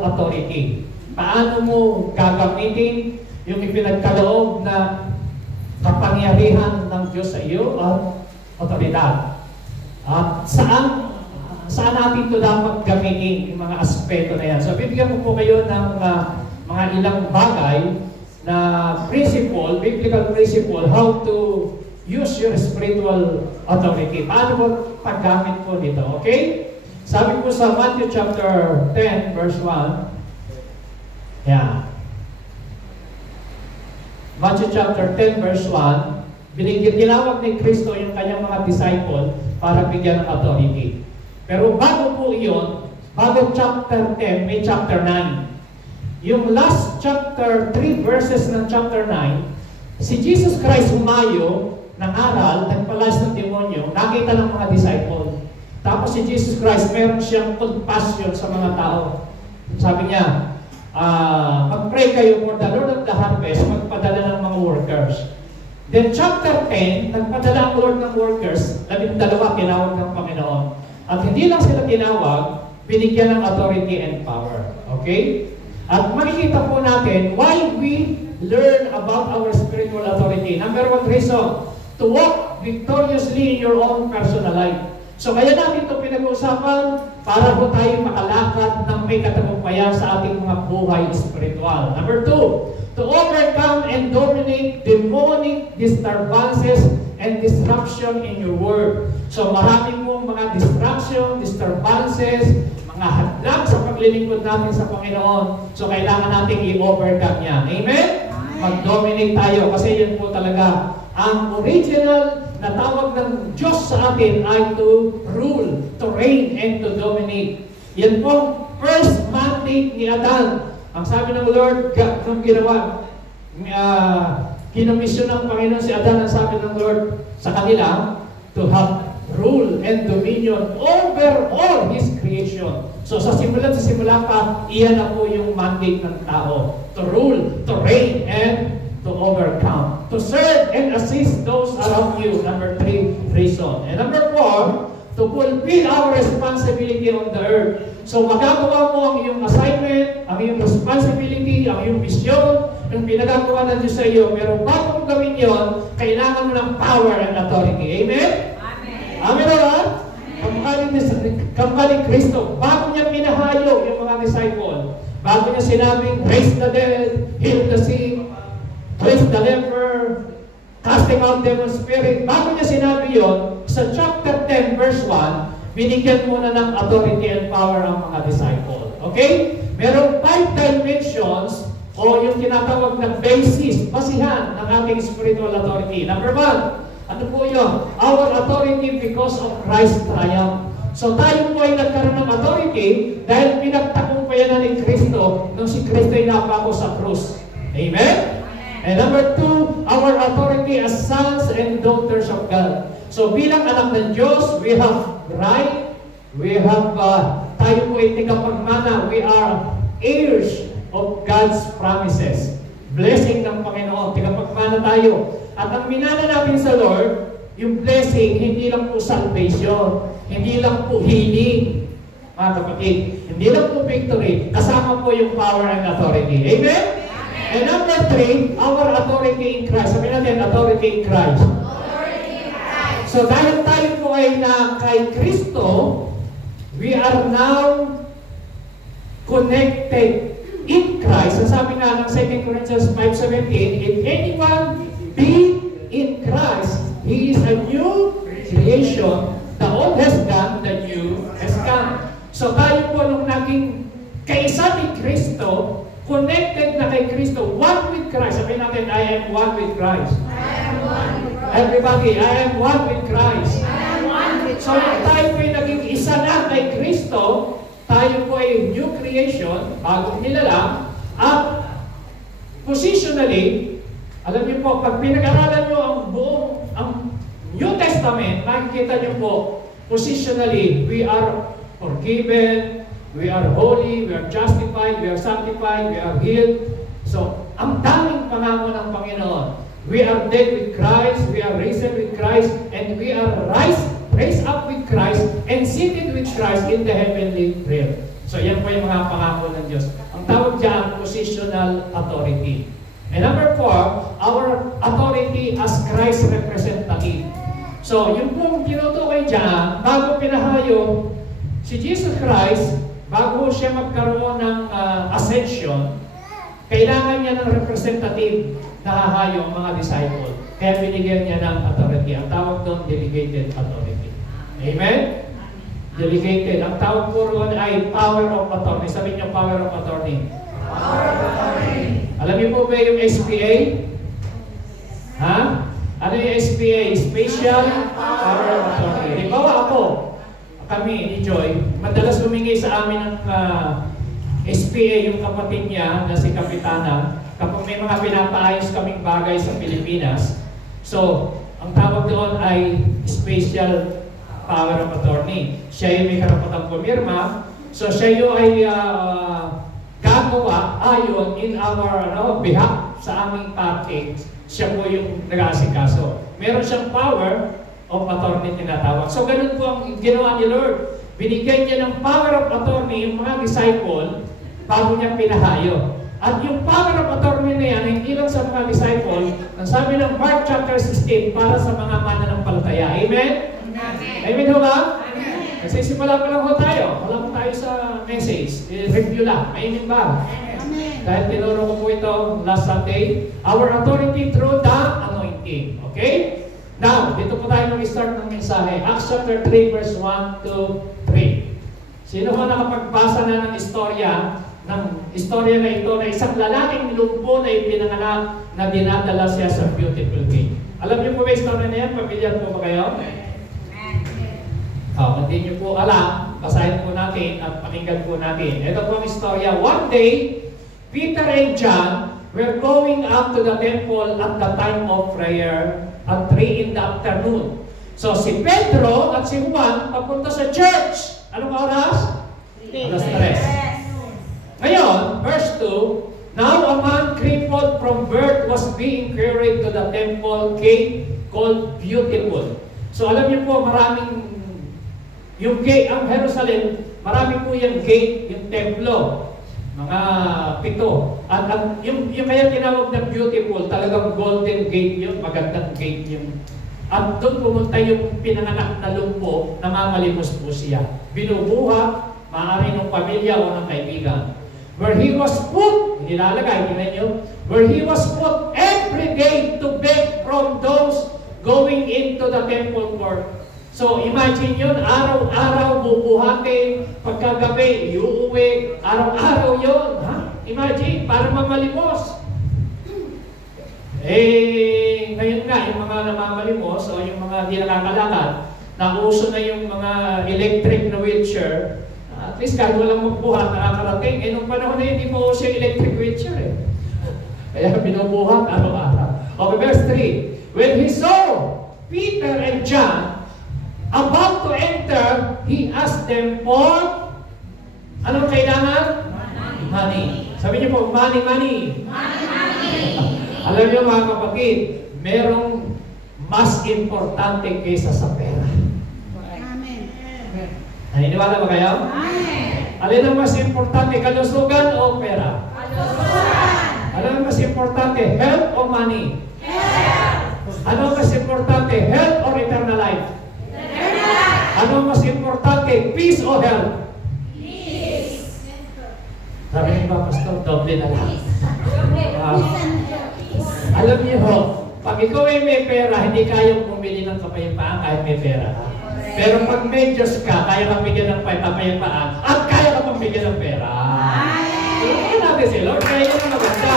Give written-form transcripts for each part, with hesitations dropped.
authority. Paano mo gagamitin yung ipinagkaloob na kapangyarihan ng Diyos sa iyo at otoridad? At saan natin ito dapat gamitin yung mga aspeto na yan? So, bibigyan ko po kayo ng mga ilang bagay na principle, biblical principle, how to use your spiritual authority. Paano po paggamit po dito? Okay? Sabi po sa Matthew chapter 10, verse 1. Yeah. Matthew chapter 10, verse 1. Tinawag ni Kristo yung kanyang mga disciple para bigyan ng authority. Pero bago po iyon, bago chapter 10, may chapter 9. Yung last chapter 3 verses ng chapter 9, si Jesus Christ humayo ng aral, nagpalas ng demonyo, nakita ng mga disciple. Tapos si Jesus Christ, meron siyang compassion sa mga tao. Sabi niya, mag-pray kayo for the Lord of the harvest, magpadala ng mga workers. Then chapter 10, nagpadala ang Lord ng workers, 12 tinawag ng Panginoon. At hindi lang sila tinawag, binigyan ng authority and power. Okay? At makikita po natin why we learn about our spiritual authority. Number one reason, to walk victoriously in your own personal life. So kaya natin ito pinag-uusapan para po tayo makalakad ng may katagumpayan sa ating mga buhay spiritual. Number two, to overcome and dominate demonic disturbances and disruption in your world. So maraming pong mga disturbances, mga hadlang sa paglilingkod natin sa Panginoon. So kailangan natin i-overcome yan. Amen? Mag-dominate tayo kasi yun po talaga ang original na tawag ng Diyos sa atin ay to rule, to reign, and to dominate. Yan po first mandate ni Adan. Ang sabi ng Lord, nung ginawa, kinomisyon ng Panginoon si Adan, ang sabi ng Lord sa kanila, to have rule and dominion over all His creation. So sa simula pa, iyan na po yung mandate ng tao. To rule, to reign, and to overcome. To serve and assist those around you. Number 3 reason. And number 4, to fulfill our responsibility on the earth. So magagawa mo ang iyong assignment, ang iyong responsibility, ang iyong mission, yung pinagagawa ng Diyos sa iyo. Pero bago mo gawin yon, kailangan mo ng power and authority. Amen? Amen. Amen o Kampaling Kristo, bago niya pinahayo yung mga disciple, bago niya sinabing, raise the dead, heal the sick, raise the leper, casting out demon spirit. Bago niya sinabi yon, sa chapter 10 verse 1, binigyan muna ng authority and power ang mga disciple. Okay? Merong 5 dimensions o yung tinatawag na basis, basihan ng ating spiritual authority. Number 1, ano po yun? Our authority because of Christ's triumph. So tayo po ay nagkaroon ng authority dahil pinagtagumpayan na ni Kristo nung si Kristo ay napako sa krus. Amen? And number 2, our authority as sons and daughters of God. So bilang anak ng Diyos, we have right, we have, tayo po ay tigapagmana, we are heirs of God's promises. Blessing ng Panginoon, tigapagmana tayo. At ang minana natin sa Lord, yung blessing, hindi lang po salvation, hindi lang po healing, mga kapatid, hindi lang po victory, kasama po yung power and authority. Amen? And number 3, our authority in Christ. Sabi natin, authority in Christ. Authority in Christ. So dahil tayo po ay na kay Kristo, we are now connected in Christ. So sabi nga ng 2 Corinthians 5:17, if anyone be in Christ, he is a new creation. The old has gone, the new has come. So tayo po nung naging kaisa ni Kristo, connected na kay Kristo, one with Christ. Sabihin natin, I am one with Christ. I am one with Christ. Everybody, I am one with Christ. I am one with Christ. So tayo po ay naging isa na kay Kristo, tayo po ay new creation, bagong nilalang, at positionally, alam niyo po, pag pinag-aralan niyo ang New Testament, makikita niyo po, positionally, we are forgiven, we are holy, we are justified, we are sanctified, we are healed. So, ang daming pangako ng Panginoon. We are dead with Christ, we are risen with Christ, and we are raised up with Christ, and seated with Christ in the heavenly realm. So yan po yung mga pangako ng Diyos. Ang tawag dyan, positional authority. And number 4, our authority as Christ representative. So yung pong tinutukoy dyan, bago pinahayo si Jesus Christ, bago siya magkaroon ng ascension, kailangan niya ng representative na hahayo ang mga disciple. Kaya binigyan niya ng authority. Ang tawag doon, delegated authority. Amen? Delegated. Ang tawag po roon ay power of attorney. Sabihin niyo, power of attorney. Power of attorney. Alam niyo po ba yung SPA? Ha? Ano yung SPA? Special Power of Attorney. Halimbawa ako, kami ni Joy, madalas humingi sa amin ng SPA yung kapatid niya na si Kapitana kapag may mga pinapaayos kaming bagay sa Pilipinas. So, ang tawag doon ay Special Power of Attorney. Siya yung may karapatang pumirma. So, siya yung ay gagawa ayon in our behalf sa aming parte. Siya po yung nag-aasikaso. Meron siyang power of attorney tinatawag. So, ganun po ang ginawa ni Lord. Binigyan niya ng power of attorney yung mga disciple bago niya pinahayo. At yung power of attorney na yan, hindi lang sa mga disciple, ang sabi ng Mark chapter 16, para sa mga mananampalataya. Amen? Amen. Amen ho ba? Amen. Nagsisimula pa lang ho tayo. Wala po tayo sa message. Review lang. Amen ba? Amen. Dahil tinuro ko po ito last Sunday. Our authority through the anointing. Okay? Now, dito po tayo mag-start ng mensahe. Acts chapter 3, verse 1 to 3. Sino ho nakapagbasa na ng istorya na ito na isang lalaking lumpo na ipinanganak na dinadala siya sa beautiful gate? Alam niyo po ba istorya na yan? Pamilyar po ba kayo? Hindi niyo po alam, basahin po natin at pakinggan po natin. Ito po ang istorya. One day, Peter and John were going up to the temple at the time of prayer at 3 in the afternoon. So si Pedro at si Juan papunta sa church. Anong oras? Alas 3. Ngayon, verse 2, now a man crippled from birth was being carried to the temple gate called Beautiful. So alam niyo po, maraming yung gate, ang Jerusalem, marami po yung gate, yung templo. Mga 7. At yung kaya tinawag na beautiful, talagang golden gate yun, magandang gate yun. At doon pumunta yung pinanganak na lumpo, namamalimos po siya. Binubuhat, maaari ng pamilya o ng kaibigan. Where he was put, nilalagay, tingnan nyo, where he was put every day to beg from those going into the temple court. So, imagine yun, araw-araw bubuhatin, pagkagabi, iuuwi, araw-araw yun. Ha? Imagine, para mamalimos. Ngayon nga, yung mga namamalimos o yung mga di nakakalakad, nauso na yung mga electric na wheelchair. At least kahit walang magbuhat, nakakarating. Nung panahon na yun, hindi mo siya electric wheelchair eh. Kaya binubuhat araw-araw. Okay, verse 3. When he saw Peter and John about to enter, he asked them for anong kailangan? Money. Sabi niyo po, money. Money. Alam niyo mga kapatid, merong mas importante kaysa sa pera. Amen. Naniniwala ba kayo? Amen. Alin ang mas importante, kalusugan o pera? Kalusugan. Ano ang mas importante, health o money? Health. Ano ang mas importante, health or eternal life? Eternal life. Ano ang mas importante, peace o health? Peace. Sabi niyo ba, Pastor, doble na lang. Peace. Alam niyo ho, pag ikaw ay may pera, hindi kayang bumili ng kapayapaan kahit may pera ka. Pero pag may Diyos ka, kaya kang bigyan ng kapayapaan at kaya ka pang bigyan ng pera. Hindi natin si Lord, kaya yun ang maganda.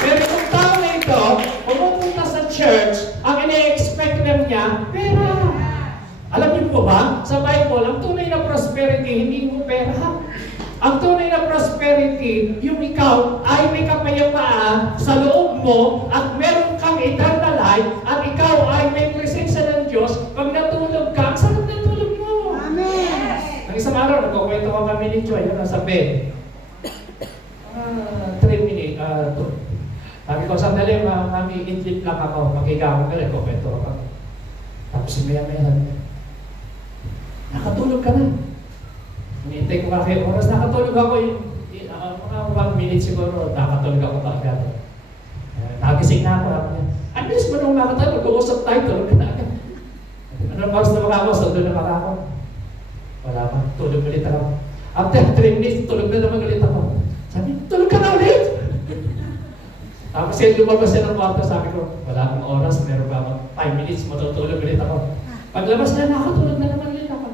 Pero kung tao na ito, pumupunta sa church, ang ina-expect lang niya, pera. Alam niyo po ba, sa Bible, ang tunay na prosperity, hindi mo pera. Ang tunay na prosperity, yung ikaw ay may kapayapaan sa loob mo at meron kang eternal life at ikaw ay may presensya ng Diyos. Pag natulog ka, ang sarap ng tulog mo. Amen. Ang isang araw, nagkukwento ko kami ni Joy, yun nasa bed. 3 minutes, sabi ko, sandali, mami, idlip lang ako, maghiga ako, pero nagkukwento ko. Tapos maya-maya, nakatulog ka na. Hinihintay ko kayo oras, nakatulog ako yung mga 1 minute siguro, nakatulog ako kagad. Nagising na ako. At least mo nung makatulog, mag-uusap tayo, tulog ka na agad. Anong oras na makakos, doon na makakos. Wala pa, tulog ulit ako. After 3 minutes, tulog na naman ulit ako. Sabi, tulog ka na ulit! Tapos yung lumabas siya ng kwarto, sabi ko, wala akong oras, meron pa ako 5 minutes, matutulog ulit ako. Paglabas na, nakatulog na naman ulit ako.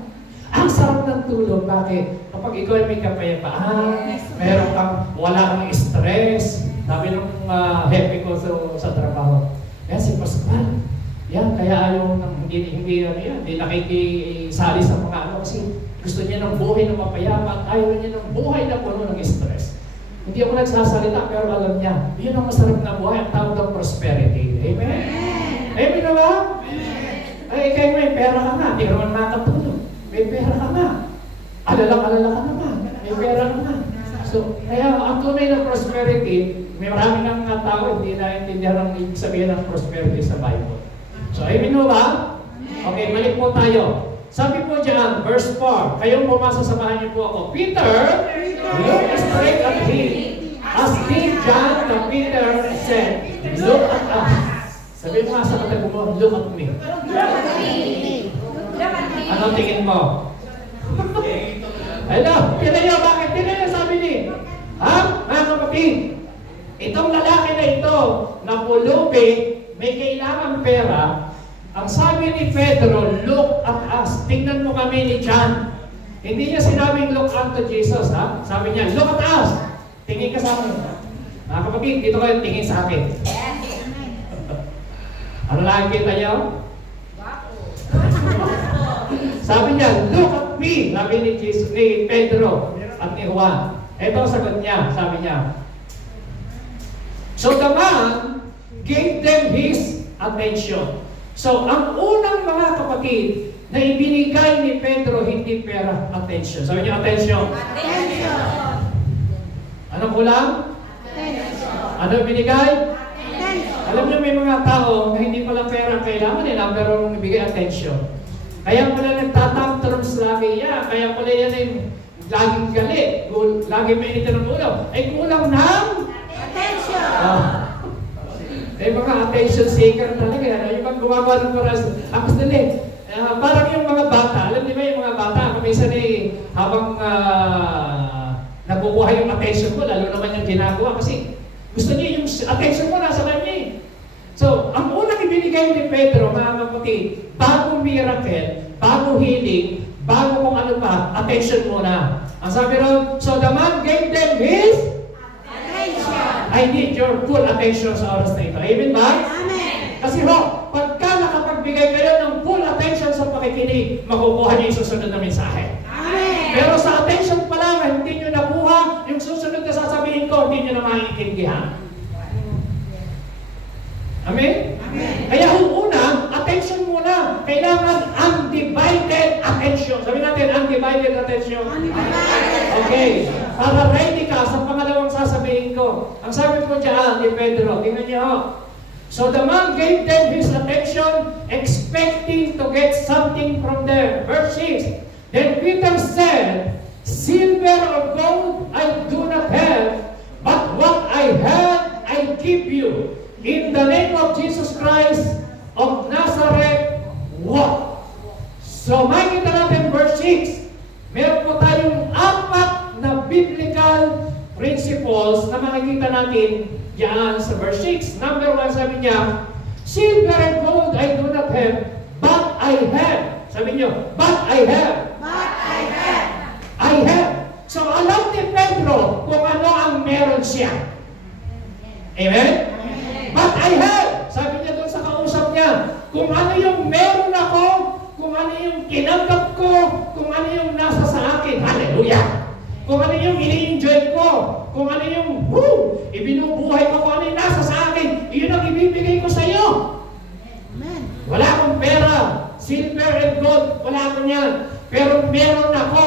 Ang sarap ng tulog, bakit? Kapag ikaw ay may kapayapaan, meron kang, wala kang stress. Sabi nung happy ko sa trabaho. Kaya si Pascual, yan, kaya ayaw hindi nakikisali sa mga ano kasi gusto niya ng buhay na mapayapa, ayaw niya ng buhay na puno ng stress. Hindi ako nagsasalita pero alam niya, yun ang masarap na buhay, ang tawag ng prosperity. Amen? Amen na ba? Ay, kayo may pera ka na, hindi ka naman makatulog. May pera ka na. Alala ka naman, may pera ka na. So, kaya ang tunay na prosperity, may marami ng tao hindi naintindihan ang ibig sabihin ng prosperity sa Bible. So, amen mo ba? Okay, balik po tayo. Sabi po dyan, verse 4, kayong pumasa, samahan niyo po ako. Peter, look straight at him. As did John the Peter said, look at us. Sabi mo nga sa katabi mo, look at me. Anong tingin mo? Hello, tinayo, bakit? Tinayo, sabi ni. Ha? Mga kapatid, itong lalaki na ito, na pulubi, may kailangan pera. Ang sabi ni Pedro, look at us. Tingnan mo kami ni John. Hindi niya sinabing look unto Jesus, ha? Sabi niya, look at us. Tingin ka sa akin. Mga kapatid, dito kayo tingin sa akin. Ano nakikita niyo? Sabi niya, look at me. Sabi ni Jesus, ni Pedro at ni Juan. Ito ang sagot niya. Sabi niya, so the man gave them his attention. So, ang unang mga kapatid na ibinigay ni Pedro, hindi pera, attention. Sabi niya, attention. Attention. Anong kulang? Attention. Ano binigay? Attention. Alam niyo, may mga tao na hindi pala pera kailangan nila, pero nung ibigay attention. Kaya pala nagtatantrums lagi yan. Kaya pala yan ay laging galit. Lagi mainit ng ulo. Ay kulang ng Attention. May mga attention seeker talaga yan. Yung mga gumagawa ng paras. Ako dali. Parang yung mga bata. Alam niyo ba yung mga bata? Minsan eh, habang nakukuha yung attention ko, lalo naman yung ginagawa. Kasi gusto niya yung attention ko nasa kanya eh. So, ang unang ibinigay ni Pedro, mga kapatid, bagong miracle, bagong healing, bago kung ano pa, attention muna. Ang sabi ron, so the man gave them his Attention. I need your full attention sa oras na ito. Amen ba? Amen. Kasi ho, pagka nakapagbigay kayo ng full attention sa pakikinig, makukuha niyo yung susunod na mensahe. Amen. Pero sa attention pa lang, hindi niyo nakuha, yung susunod na sasabihin ko, hindi niyo na maiintindihan. Amen? Amen. Kaya una, attention muna. Kailangan undivided attention. Sabi natin, undivided attention. Okay. Para ready ka sa pangalawang sasabihin ko. Ang sabi ko dyan ni Pedro, tingnan niyo ho. So the man gave them his attention, expecting to get something from them. Verse 6. Then Peter said, silver or gold I do not have, but what I have I give you. In the name of Jesus Christ of Nazareth, walk. So makikita natin verse 6. Meron po tayong 4 na biblical principles na makikita natin diyan sa verse 6. Number 1, sabi niya, silver and gold I do not have, but I have. Sabi niyo, but I have. But I have. I have. So alam ni Pedro kung ano ang meron siya. Amen? But I have. Sabi niya doon sa kausap niya, kung ano yung meron ako, kung ano yung kinanggap ko, kung ano yung nasa sa akin. Hallelujah! Kung ano yung ini-enjoy ko, kung ano yung ibinubuhay ko, kung ano yung nasa sa akin, iyon ang ibibigay ko sa iyo. Amen. Wala akong pera, silver and gold, wala akong yan. Pero meron ako.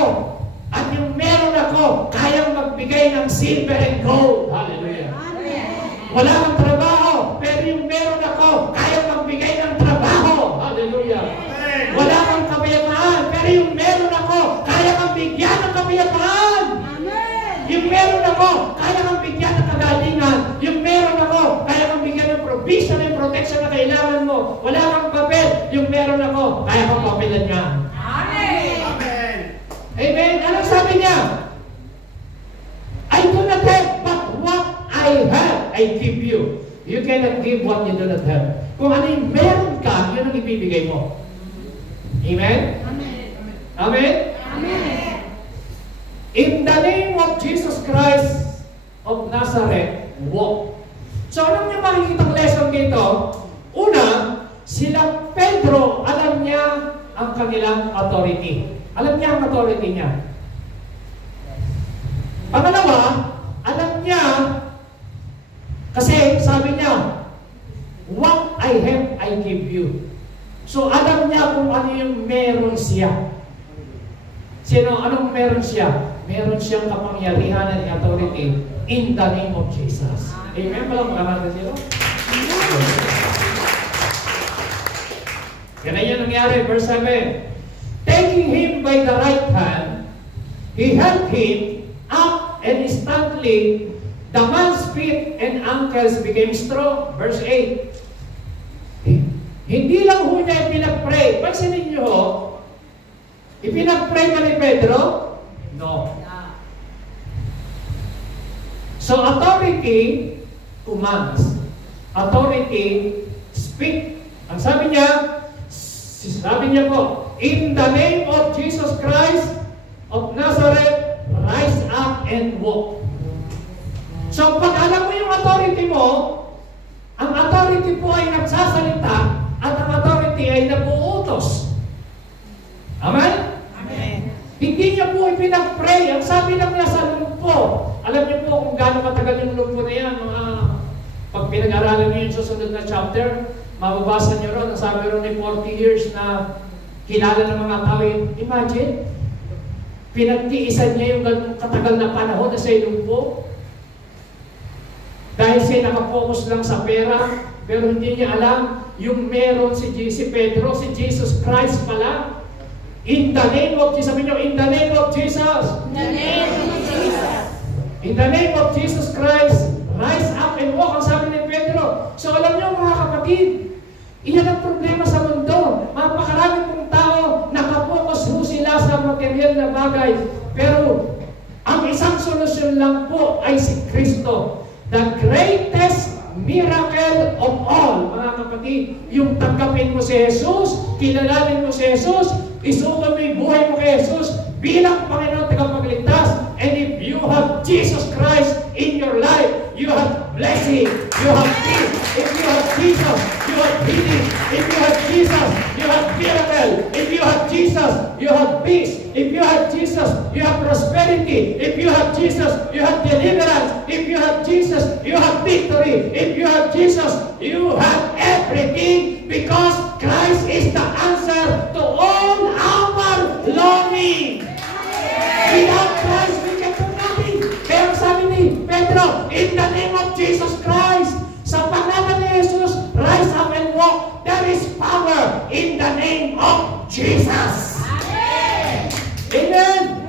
At yung meron ako, kayang magbigay ng silver and gold. Hallelujah! Amen. Wala kang trabaho, pero yung meron ako, kayang magbigay ng trabaho. Hallelujah! Wala kang kapayapaan, pero yung meron ako, kaya kang bigyan ng kapayapaan. meron ako, kaya kang bigyan ng kagalingan. Yung meron ako, kaya kang bigyan ng provision and protection na kailangan mo. Wala kang papel, yung meron ako, kaya kang papelan niya. Amen. Amen? Anong sabi niya? I do not have, but what I have, I give you. You cannot give what you do not have. Kung ano yung meron ka, yun ang ibibigay mo. Amen? Amen. Amen? Amen. In the name of Jesus Christ of Nazareth, walk. So, anong niyo makikitang lesson dito? Una, sila Pedro, alam niya ang kanilang authority. Alam niya ang authority niya. Pangalawa, alam niya, kasi sabi niya, what I have, I give you. So, alam niya kung ano yung meron siya. Sino? Anong meron siya? Meron siyang kapangyarihan and authority in the name of Jesus. Amen? Walang makamata sila? Ganun yung nangyari. Verse 7. Taking him by the right hand, he held him up, and instantly the man's feet and ankles became strong. Verse 8. Hindi lang ho niya ipinag-pray. Pansinin niyo ho, ipinag-pray ba ni Pedro? No. So authority commands. Authority speak. Ang sabi niya po, in the name of Jesus Christ of Nazareth, rise up and walk. So pag alam mo yung authority mo, ang authority po ay nagsasalita at ang authority ay nabuutos. Amen? Amen. Hindi niya po ipinag-pray. Ang sabi lang niya sa lumpo. Alam niyo po kung gaano matagal yung lumpo na yan. Pag pinag-aralan niyo yung susunod na chapter, mababasa niyo ron. Ang sabi ron ni 40 years na kilala ng mga tao. Imagine, pinagtiisan niya yung ganung katagal na panahon na sa lumpo. Dahil siya nakapokus lang sa pera, pero hindi niya alam yung meron si Pedro, si Jesus Christ pala. In the name of Jesus, sabi niyo, in the name of Jesus. In the name of Jesus. In the name of Jesus Christ, rise up and walk, ang sabi ni Pedro. So alam niyo mga kapatid, iyan ang problema sa mundo. Mapakarami pong tao, nakapokus ho sila sa material na bagay. Pero ang isang solusyon lang po ay si Kristo. The greatest miracle of all, mga kapatid, yung tanggapin mo si Jesus, kilalanin mo si Jesus, isukan mo yung buhay mo kay Jesus bilang Panginoon tagapagligtas. And if you have Jesus Christ in your life, you have blessing, you have peace. If you have Jesus, you have healing. If you have Jesus, you have miracle. If you have Jesus, you have peace. If you have Jesus, you have prosperity. If you have Jesus, you have deliverance. If you have Jesus, you have victory. If you have Jesus, you have everything, because Christ is the answer to all our longing. Without Christ, we can do nothing. Pero sabi ni Pedro, in the name of Jesus Christ, sa pangalan ni Jesus, rise up and walk. There is power in the name of Jesus. Amen.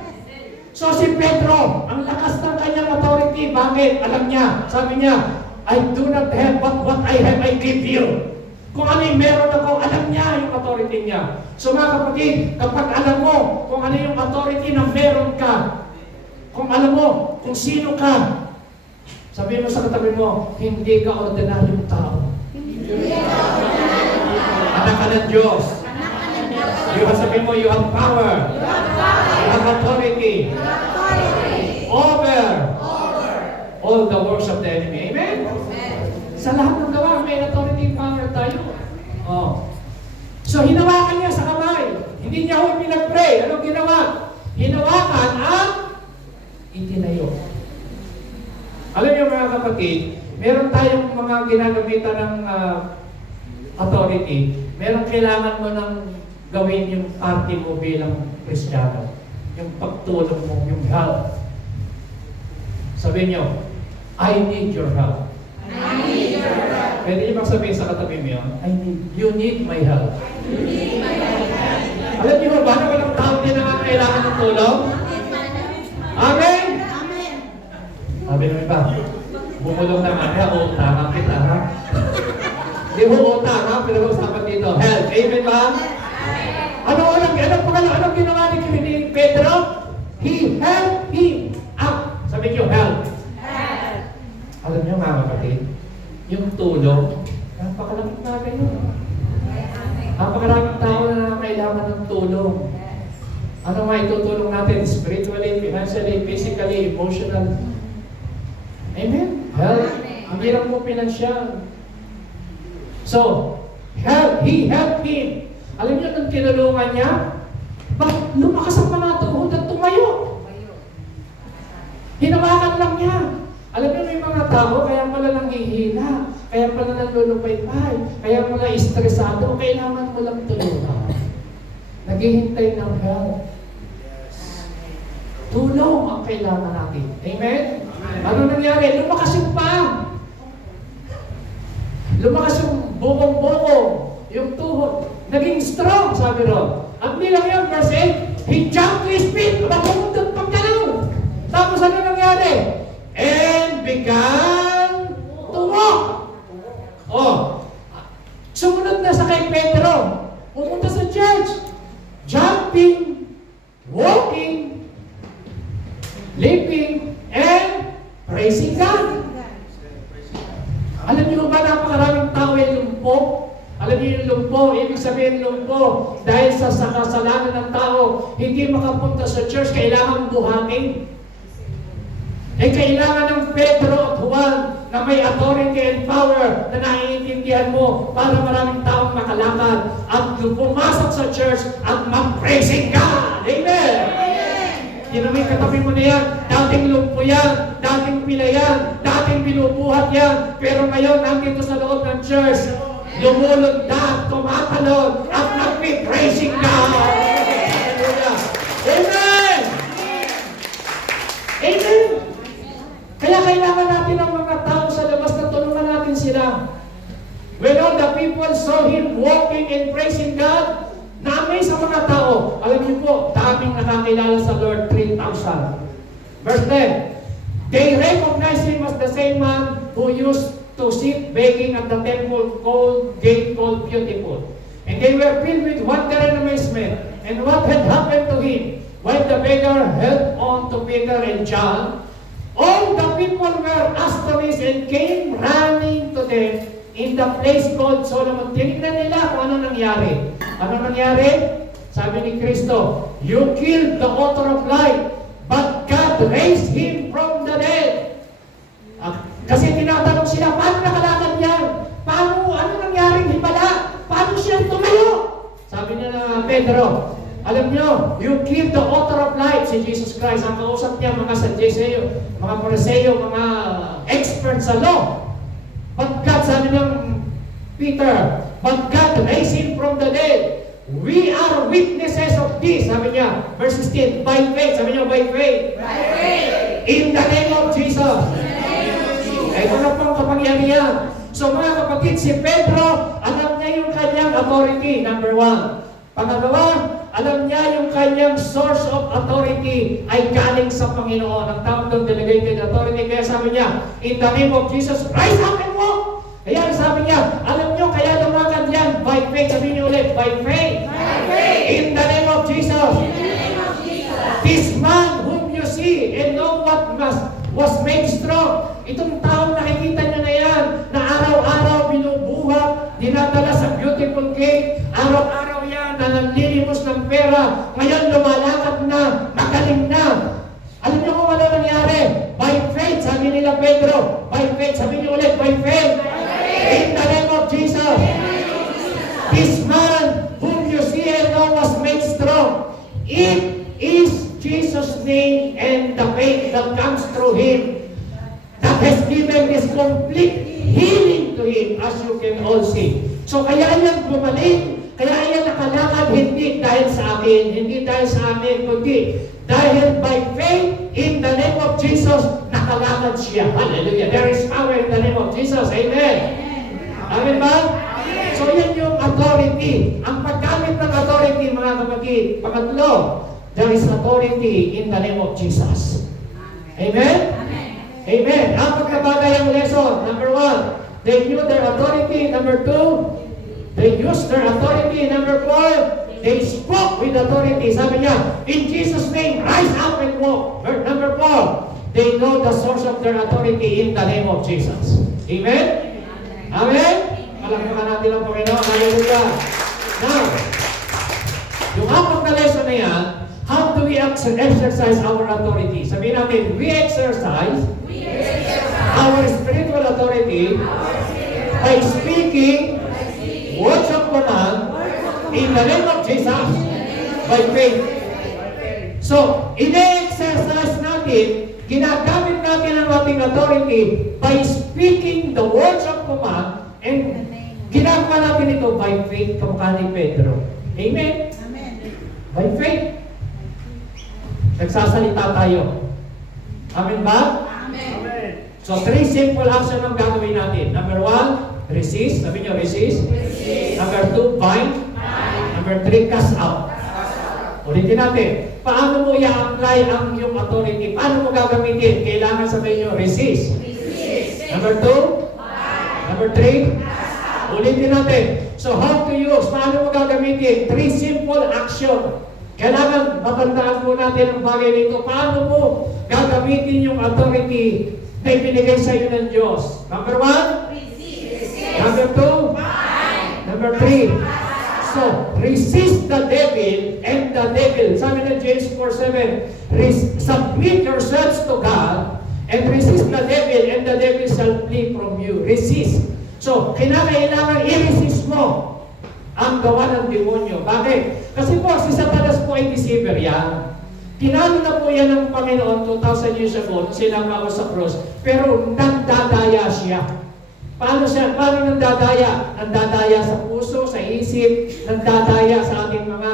So si Pedro, ang lakas ng kanyang authority. Bakit? Alam niya, sabi niya, I do not have, but what I have, I give you. Kung ano yung meron ako, alam niya yung authority niya. So mga kapatid, kapag alam mo kung ano yung authority na meron ka, kung alam mo kung sino ka, sabihin mo sa katabi mo, hindi ka ordinaryong tao. Anak ka ng Diyos. Sabihin mo, you have power. You have authority. Over all the works of the enemy. Amen? Sa lahat ng gawa, may authority and power tayo. Oh. So, hinawakan niya sa kamay. Hindi niya ho pinag-pray. Anong ginawa? Hinawakan at itinayo. Alam niyo mga kapatid, meron tayong mga ginagamitan ng authority. Meron kailangan mo ng gawin yung party mo bilang Kristiyano. Yung pagtulong mo, yung help. Sabihin niyo, I need your help. I need your help. Pwede niyo bang sabihin sa katabi mo yun? You need my help. You need my help. Alam niyo ba na walang tao din ang kailangan ng tulong? Amen? Amen. Sabi naman ba? Bumulong na nga niya, utang kita, ha? Hindi mo utang, ha? Pinag-usapan dito. Health. Amen ba? Anong ginawa ni Pedro? He helped him up. Sabi niyo, help. Alam niyo mga kapatid, yung tulong, napakalaking bagay yun. Napakaraming tao na kailangan ng tulong. Ano nga itutulong natin? Spiritually, financially, physically, emotional. Amen? Help. Ang hirap mo pinansyal. So, he helped him. Alam niyo, nung tinulungan niya, lumakas ang mga tuhod at tumayo. Hinawakan lang niya. Alam niyo, may mga tao, kaya pala nanghihina, kaya pala nanlulupay-pay, kaya pala estresado, kailangan mo lang tulungan. Naghihintay ng help. Tulong ang kailangan natin. Amen? Ano nangyari? Lumakas yung paa. Lumakas yung bukong-bukong, yung tuhod. Naging strong, sabi ron. At nilang yun, verse 8, he jumped to his feet, pumuntot pagdalaw. Tapos ano nangyari? And began to walk. Oh, sumunod na sa kay Pedro. Pumunta sa church. Jumping, walking, leaping, and praising God. Alam niyo ba napakaraming tao ay lumpo? Alam niyo yung lumpo, ibig sabihin lumpo, dahil sa kasalanan ng tao, hindi makapunta sa church, kailangan buhatin. Kailangan ng Pedro at Juan na may authority and power na naiintindihan mo para maraming taong makalakad at pumasok sa church at mag-praising God. Amen! May katabi mo na yan, dating lumpo yan, dating pila yan, dating binubuhat yan, pero ngayon nandito sa loob ng church, lumulundag, tumatalon, at nag-praising God. Hallelujah! Amen! Amen! Kaya kailangan natin ang mga tao sa labas na tulungan natin sila. When all the people saw him walking and praising God, na-amaze ang mga tao. Alam niyo po, daming nakakilala sa Lord, 3,000. Verse 10, they recognized him as the same man who used to sit begging at the temple gate called Beautiful. And they were filled with wonder and amazement. And what had happened to him? While the beggar held on to Peter and John, all the people were astonished and came running to them in the place called Solomon. Tinignan nila kung ano nangyari. Ano nangyari? Sabi ni Kristo, you killed the author of life, but God raised him from the dead. Kasi tinatanong sila, paano nakalakad yan? Paano, ano nangyaring himala? Paano siya tumayo? Sabi nila Pedro, alam nyo, you killed the author of life, si Jesus Christ. Ang kausap niya, mga Sadduceo, mga Pariseo, mga experts sa law. But God, sabi ng Peter, but God raised him from the dead. We are witnesses of this, sabi niya. Verse 16, by faith, sabi niya, by faith. By faith. In the name of Jesus. Ito na pong kapangyarihan. So mga kapatid, si Pedro, alam niya yung kanyang authority, number 1. Pangalawa, alam niya yung kanyang source of authority ay galing sa Panginoon. Ang tawag doon, delegated authority. Kaya sabi niya, in the name of Jesus, rise up and walk! Kaya sabi niya, alam niyo, kaya lumakad yan, by faith. Sabi niyo ulit, by faith. By faith. In the name of Jesus. In the name of Jesus. This man whom you see and know what was made strong. Itong taong nakikita niyo na yan, na araw-araw binubuhat, dinadala sa beautiful cake, araw-araw yan, na nanlilimos ng pera, ngayon lumalakad na, magaling na. Alam niyo kung ano nangyari? By faith, sabi nila Pedro. By faith, sabi niyo ulit, by faith. In the name of Jesus. This man whom you see and know was made strong. It is Jesus' name and the faith that comes through him that has given this complete healing to him, as you can all see. So kaya yan bumalik, kaya yan nakalakad, hindi dahil sa akin, hindi dahil sa amin, kundi dahil by faith in the name of Jesus, nakalakad siya. Hallelujah. There is power in the name of Jesus. Amen. Amen ba? So yan yung authority. Ang paggamit ng authority, mga kapatid, pangatlo, there is authority in the name of Jesus. Amen? Amen? na bagay ang lesson. Number 1, they knew their authority. Number 2, they used their authority. Number 4, they spoke with authority. Sabi niya, in Jesus' name, rise up and walk. Number 4, they know the source of their authority in the name of Jesus. Amen? Amen? Palakpakan natin ang Panginoon. Hallelujah. Now, yung apat na lesson na yan, how do we exercise our authority? Sabihin natin, we exercise our spiritual authority by speaking words of command in the name of Jesus by faith. So, ine-exercise natin, ginagamit natin ang ating authority by speaking the words of command and ginagawa natin ito by faith, kamukha ni Pedro. Amen? By faith. Nagsasalita tayo. Amen ba? Amen. So, 3 simple action ang gagawin natin. Number 1, resist. Sabi nyo, resist. Number 2, bind. Number 3, cast out. Ulitin natin. Paano mo i-apply ang iyong authority? Paano mo gagamitin? Kailangan sabihin nyo, resist. Number 2, number 3, ulitin natin. So, how to use? Paano mo gagamitin? 3 simple action. Kailangan matandaan po natin ang bagay nito. Paano mo gagamitin yung authority na ibinigay sa iyo ng Diyos? Number 1, number 2, number 3. So, resist the devil and the devil. Sabi ng James 4:7, submit yourselves to God and resist the devil and the devil shall flee from you. Resist. So, kailangan i-resist mo ang gawa ng demonyo. Bakit? Kasi po, si Satanas po ay deceiver yan. Tinalo na po yan ng Panginoon 2,000 years ago, silang ako sa cross, pero nandadaya siya. Paano siya? Paano nandadaya? Nandadaya sa puso, sa isip, nandadaya sa ating mga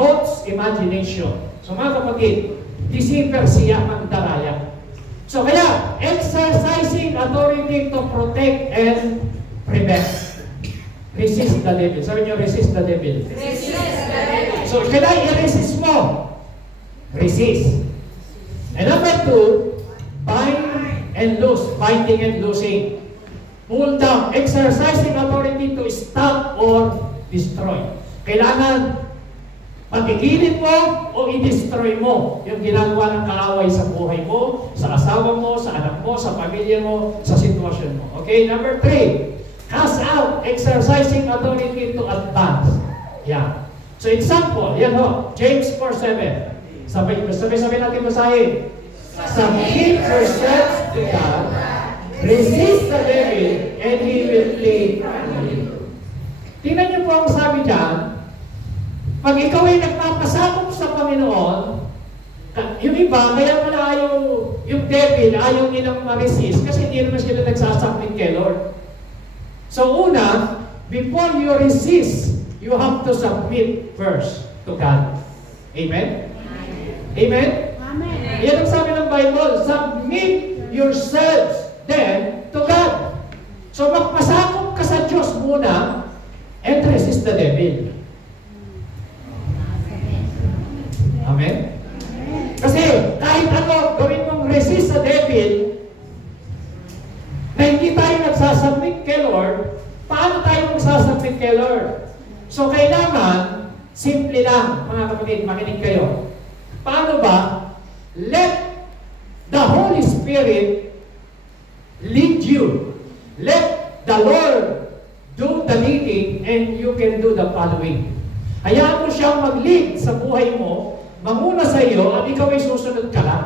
thoughts, imagination. So mga kapatid, deceiver siya ang daraya. So kaya, exercising authority to protect and prevent. Resist the devil. Sabi niyo, resist the devil. Resist the devil. So, kailangan i-resist mo. Resist. And number 2, bind and loose. Binding and loosing. Pull down. Exercising authority to stop or destroy. Kailangan pagigilid mo o i-destroy mo yung ginagawa ng kaaway sa buhay mo, sa asawa mo, sa anak mo, sa pamilya mo, sa sitwasyon mo. Okay? Number 3, cast out, exercising authority to advance. Yeah. So example, yan ho, James 4:7. Sabay natin basahin. Submit yourselves to God, resist the devil, and he will flee from you. Tingnan niyo po ang sabi dyan, pag ikaw ay nagpapasakop sa Panginoon, yung iba, kaya pala yung devil, ayaw nilang ma-resist kasi hindi naman sila nagsasubmit kay Lord. So una, before you resist, you have to submit first to God. Amen? Amen? Amen. Yan ang sabi ng Bible, submit yourselves then to God. So magpasakop ka sa Diyos muna and resist the devil. Amen? Kasi kahit ano, gawin mong resist sa devil, na hindi tayo nagsasubmit kay Lord, paano tayo magsasubmit kay Lord? So, kailangan, simple lang, mga kapatid, makinig kayo. Paano ba? Let the Holy Spirit lead you. Let the Lord do the leading and you can do the following. Hayaan mo siyang mag-lead sa buhay mo, manguna sa iyo, at ikaw ay susunod ka lang.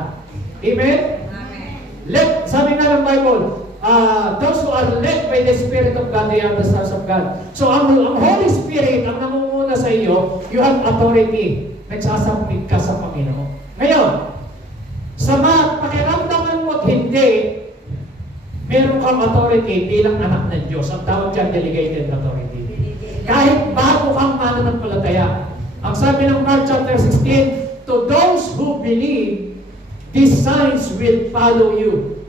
Amen? Amen. Sabi nga ng Bible, those who are led by the Spirit of God, they are the sons of God. So, ang Holy Spirit, ang namumuna sa iyo, you have authority. Nagsasubmit ka sa Panginoon. Ngayon, sa pakiramdaman mo at hindi, meron kang authority bilang anak ng Diyos. Ang tawag dyan, delegated authority. Kahit bago kang mananampalataya. Ang sabi ng Mark chapter 16, to those who believe, these signs will follow you.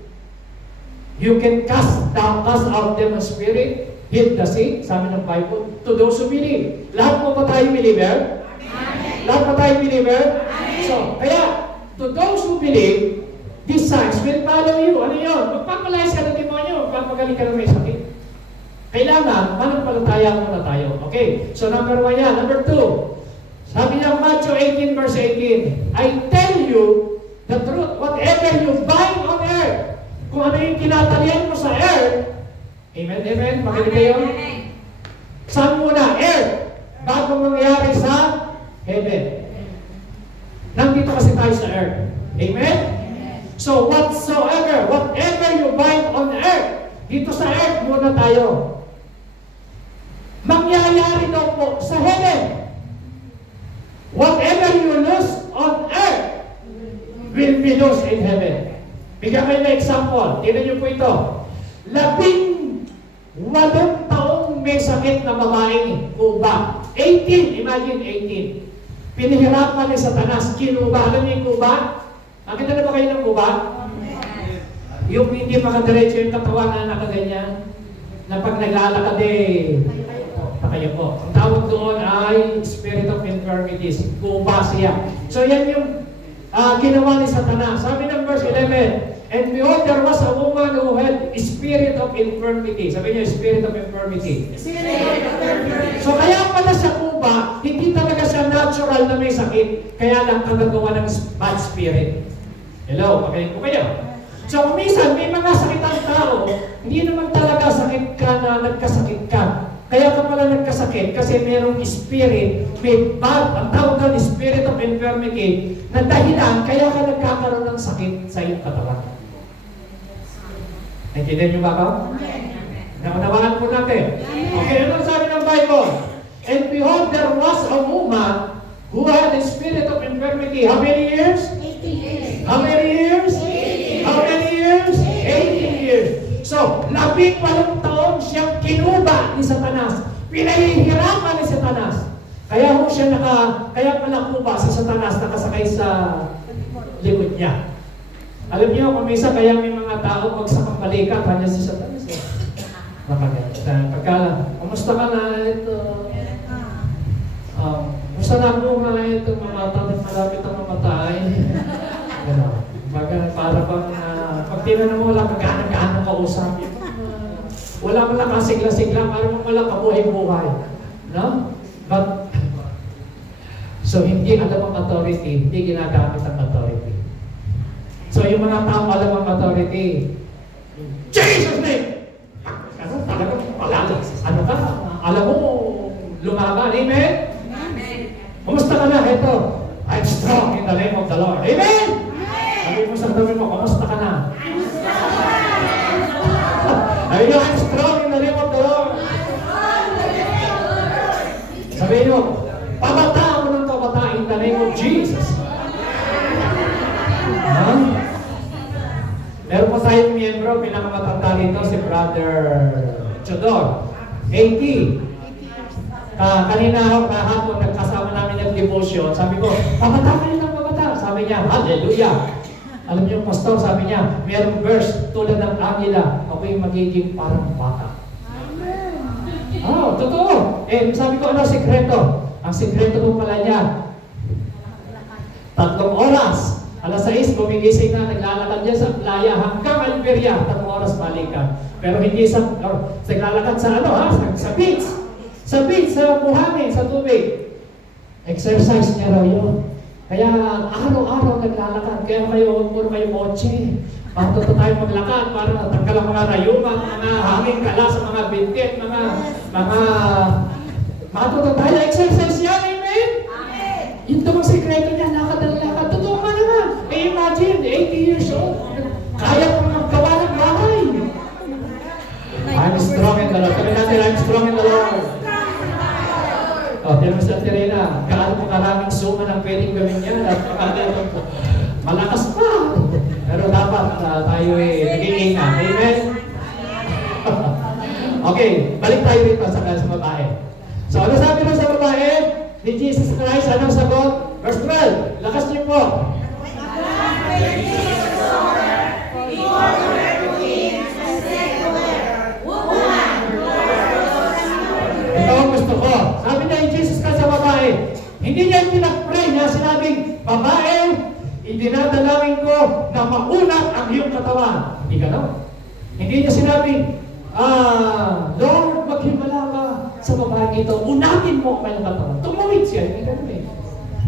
You can cast out demon spirit, heal the sick, sabi ng Bible, to those who believe. Lahat mo ba tayo believer? Amen. Lahat mo tayo believer? Amen. So, kaya, to those who believe, These signs will follow you. Ano yun? Magpapalayas ka ng demonyo, magpapagaling ka ng may sakit. Kailangan, manampalataya muna tayo. Okay, so number 1 yan. Number 2, sabi niya Matthew 18 verse 18, I tell you the truth, whatever you bind on earth, kung ano yung tinatalian mo sa earth, amen, amen, makinig kayo. Saan muna? Earth, bago mangyari sa heaven. Nandito kasi tayo sa earth. Amen? So whatever you bind on earth, dito sa earth muna tayo, mangyayari daw po sa heaven. Whatever you lose on earth will be lost in heaven. Bigyan kayo na example. Tignan niyo po ito. 18 taong may sakit na babaeng kuba. 18, imagine 18. Pinihirapan ni Satanas, kinuba. Alam niyo yung kuba? Nakita na ba kayo ng kuba? Yung hindi makadiretso yung katawan na nakaganyan. Na pag naglalakad kayo po. Ang tawag doon ay spirit of infirmities. Kuba siya. So yan yung ginawa ni Satanas. Sabi ng verse 11, and behold, there was a woman who had spirit of infirmity. Sabi niyo, spirit of infirmity. So kaya pala sa kuba, hindi talaga siya natural na may sakit. Kaya lang tagagawa ng bad spirit. Hello, makinig po kayo. So minsan, may mga sakit ang tao, hindi naman talaga sakit ka na nagkasakit ka. Kaya ka pala nagkasakit kasi merong spirit, may bad, ang tawag doon, spirit of infirmity, na dahilan, kaya ka nagkakaroon ng sakit sa iyong katawan. Naintindihan niyo ba ako? Naunawaan po natin. Okay, ano sabi ng Bible? And behold, there was a woman who had a spirit of infirmity. How many years? 18 years. How many years? 18 years. How many years? 18 years. So, 18 taon siyang kinuba ni Satanas. Pinahihirapan ni Satanas. Kaya pala kuba si Satanas nakasakay sa likod niya. Alam niyo, kung minsan kaya may mga tao pag sa balikat, kanya si Satanas. Kumusta ka na ito? Kumusta na mo nga ito, malapit ang mamatay. Para bang pag tinanong mo wala kagana-gana kausap. Wala mo lang kasigla-sigla, para mo wala kabuhay-buhay. No? But, so hindi alam ang authority, hindi ginagamit ang authority. So yung mga tao alam ang authority, Jesus name! Ano talagang palala? Ano ka? Alam mo, lumaban. Amen? Amen. Kumusta ka na? Ito, I'm strong in the name of the Lord. Amen? Sabi mo sa tabi mo, kumusta ka na? Sabi nyo, I'm strong in the name of the Lord. Sabi nyo, pabata mo ng pabata in the name of Jesus. Meron po tayong miyembro, pinakamatanda rito, si Brother Chodor. 80. Kanina kahapon, nagkasama namin yung devotion. Sabi ko, pabata ka nilang pabata. Sabi niya, hallelujah. Alam niyo, pastor, sabi niya, mayroong verse tulad ng agila, ako'y magiging parang baka. Totoo. Sabi ko, ano sikreto? Ang sikreto po pala niya, 3 oras. Alas 6, gumigising na, naglalakad niya sa playa hanggang Alberia, 3 oras balikan. Pero hindi naglalakad sa beach. Sa beach, sa buhangin, sa tubig. Exercise niya raw yun. Kaya araw-araw naglalakad. Kaya puro kayo kotse. Matuto tayo maglakad para natanggal ang mga rayuman, mga hangin kala sa mga bintit, mga matuto tayo. Exercise yan, amen? Amen. Yung tamang sekreto niya, lakad ang lakad. Totoo nga naman. Imagine, 80 years old. Kaya pa maggawa ng bahay. I'm strong in the Lord. Sabi natin, I'm strong in the Lord. Tiyan mo sa Terena, gaano po karaming suma ng pwedeng gawin niya at malakas pa. Pero dapat tayo nag-iingat. Amen? Okay, balik tayo rito sa babae. So ano sabi nun sa babae? Ni Jesus Christ, anong sagot? Verse 12, lakas niyo po. Ito ang gusto ko. Sabi niya yung Jesus Christ sa babae, hindi niya pinag-pray niya, sinabing, babae, idinadalangin ko na mauna katawan. Hindi gano'n. Hindi niya sinabi, Lord, maghimala ka sa babae ito. Unahin mo ang kanyang katawan. Tumawid siya. Hindi gano'n eh.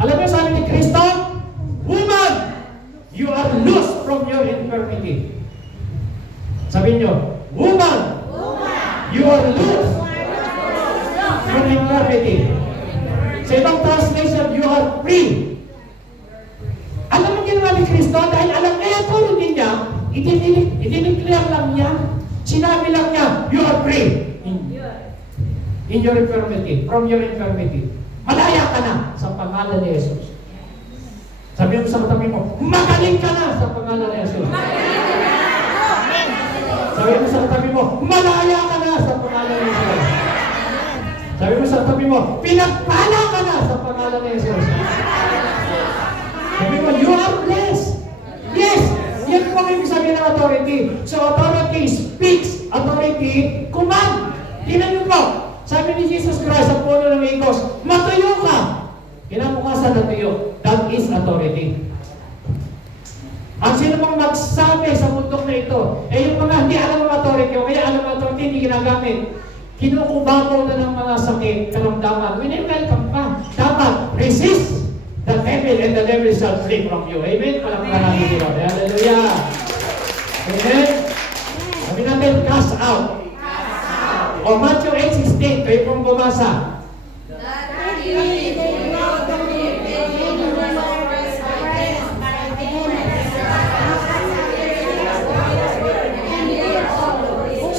Alam mo sabi ni Kristo, woman, you are loose from your infirmity. Sabi niyo, woman, you are loose from infirmity. Sa ibang translation, you are free. Alam mo ginawa ni Kristo, dahil alam niya yung authority niya, idineclare lang niya, sinabi lang niya, you are free in your infirmity, from your infirmity. Malaya ka na sa pangalan ni Jesus. Sabi mo sa katabi mo, magaling ka na sa pangalan ni Jesus. Sabi mo sa katabi mo, malaya ka na sa pangalan ni Jesus. Sabi mo sa katabi mo, pinagpala ka na sa pangalan ni Jesus. Sabi mo, you are blessed. Yes, yan po ang ibig sabihin ng authority. So authority speaks, authority command. Tingnan niyo po, sabi ni Jesus Christ sa puno ng higos, matuyo ka. Kinabukasan na tuyo. That is authority. Ang sino mang magsabi sa mundong na ito, yung mga hindi alam ng authority, o kaya alam ng authority, hindi ginagamit. Kinukubabaw na ng mga sakit, karamdaman. Welcome pa. Dapat resist the devil and the devil shall flee from you. Amen? Palakpakan natin dito. Hallelujah. Amen? Sabi natin, cast out. O Matthew 8:16, kayo pong bumasa.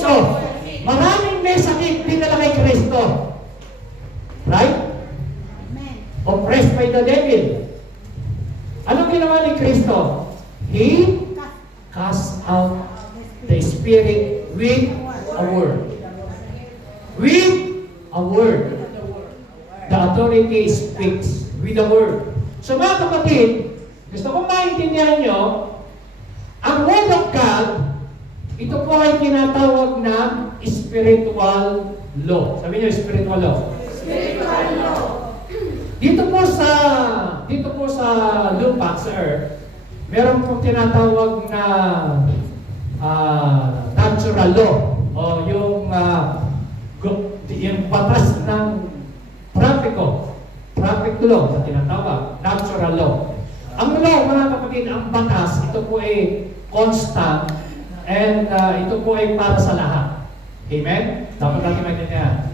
So, maraming may sakit dinala kay Kristo. Right? Oppressed by the devil. Anong ginawa ni Kristo? He cast out the spirit with a word. With a word. The authority speaks with a word. So mga kapatid, gusto kong maintindihan nyo, ang Word of God, ito po ay tinatawag na spiritual law. Sabi niyo, spiritual law. Spiritual law. Dito po sa lupa, sa earth, meron pong tinatawag na natural law o yung batas ng traffic law na tinatawag, natural law. Ang law, mga kapatid, ang batas, ito po ay constant and ito po ay para sa lahat. Amen? Dapat natin maintindihan.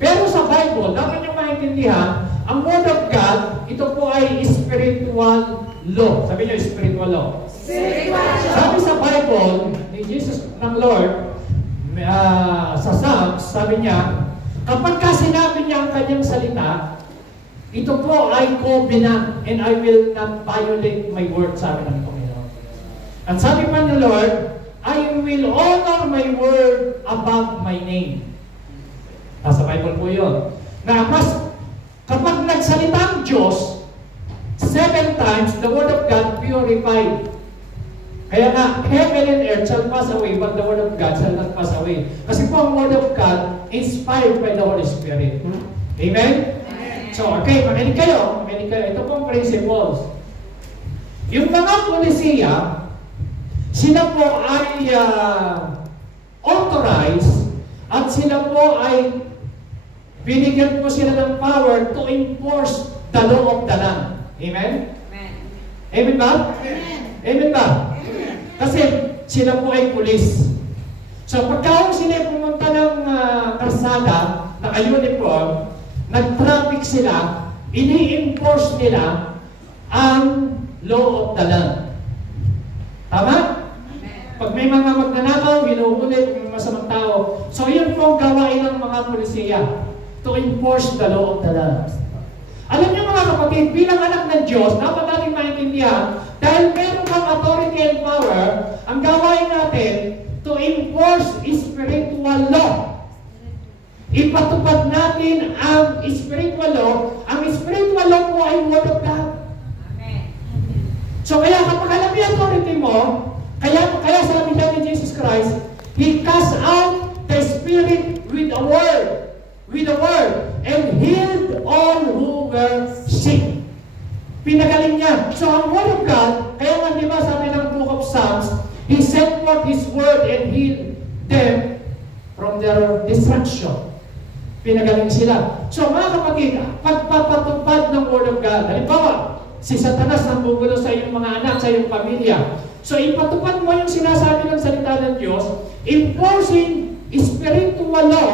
Pero sa Bible, dapat nyo maintindihan, ang Word of God, ito po ay spiritual law. Sabi nyo, spiritual law. Spiritual law. Sabi sa Bible, ni Jesus ng Lord, sa Psalms, sabi niya, kapag sinabi niya ang kanyang salita, ito po ay covenant and I will not violate my word, sabi ng Panginoon. At sabi pa ni Lord, I will honor my word above my name. Nasa Bible po yun. Na kapag nagsalita ang Diyos, 7 times, the word of God purified. Kaya nga, heaven and earth shall pass away, but the word of God shall not pass away. Kasi po ang word of God inspired by the Holy Spirit. Amen? So, okay, makinig kayo. Ito pong principles. Yung mga polisiya, sila po ay authorized at sila po ay binigyan po sila ng power to enforce the law of the land. Amen? Amen. Amen ba? Amen. Amen ba? Amen. Kasi sila po ay pulis. So pagka sila pumunta ng kalsada, naka-uniform, nag-traffic sila, ini-enforce nila ang law of the land. Tama? Pag may mga magnanakaw, hinuhuli ng masamang tao. So yun po ang gawain ng mga polisiya, to enforce the law of the land. Alam niyo mga kapatid, bilang anak ng Diyos, dapat natin maintindihan, dahil meron kang authority and power, ang gawain natin, to enforce spiritual law. Ipatupad natin ang spiritual law. Ang spiritual law po ay Word of God. Amen. So kaya kapag alam yung authority mo, kaya sabi niya ni Jesus Christ, He cast out the spirit with a word. With a word. And healed all who were pinagaling niya. So ang Word of God, kaya nga di ba sabi ng Book of Psalms, He sent forth His word and healed them from their destruction. Pinagaling sila. So mga kapatid, pagpapatupad ng Word of God, halimbawa, si Satanas nambubulo sa iyong mga anak, sa iyong pamilya. So ipatupad mo yung sinasabi ng salita ng Diyos, enforcing spiritual law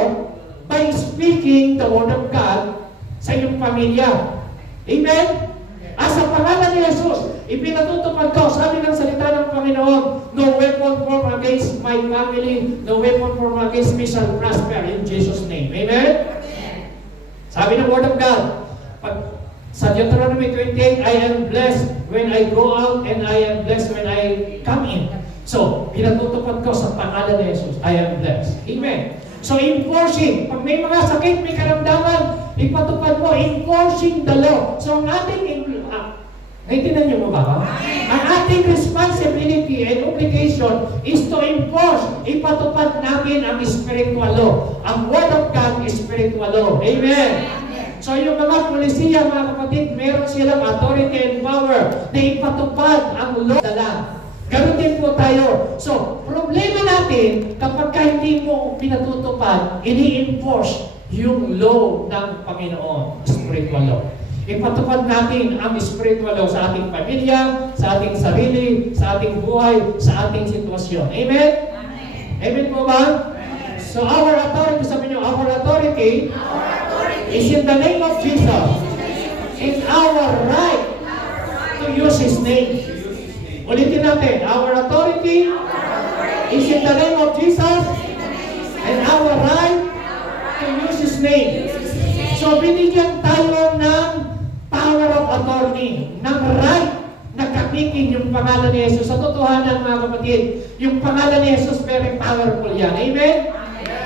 by speaking the Word of God sa iyong pamilya. Amen? Sa pangalan ni Jesus, ipinatutupad ko, sabi ng salita ng Panginoon, no weapon formed against my family, no weapon formed against me shall prosper in Jesus' name. Amen? Sabi ng Word of God, sa Deuteronomy 28, I am blessed when I go out and I am blessed when I come in. So, pinatutupad ko sa pangalan ni Jesus, I am blessed. Amen? So, enforcing, pag may mga sakit, may karamdaman, ipatupad mo, enforcing the law. So, ang ating naintindihan niyo mo ba? Ang ating responsibility and obligation is to enforce, ipatupad natin ang spiritual law. Ang Word of God is spiritual law. Amen? So yung mga polisiya, mga kapatid, meron silang authority and power na ipatupad ang law sa land. Ganun din po tayo. So, problema natin, kapag hindi mo pinatutupad, ini-enforce yung law ng Panginoon, spiritual law. Ipatupad natin ang spiritual law sa ating pamilya, sa ating sarili, sa ating buhay, sa ating sitwasyon. Amen? Amen, Amen po ba? Amen. So our authority, sabi nyo, our authority is in the name of Jesus. It's our right to use His name. Ulitin natin, our authority is in the name of Jesus and our right to use His name. So binigyan tayo ng power of attorney, ng right na gamitin yung pangalan ni Jesus. Sa totohanan, mga kapatid, yung pangalan ni Jesus very powerful yan. Amen?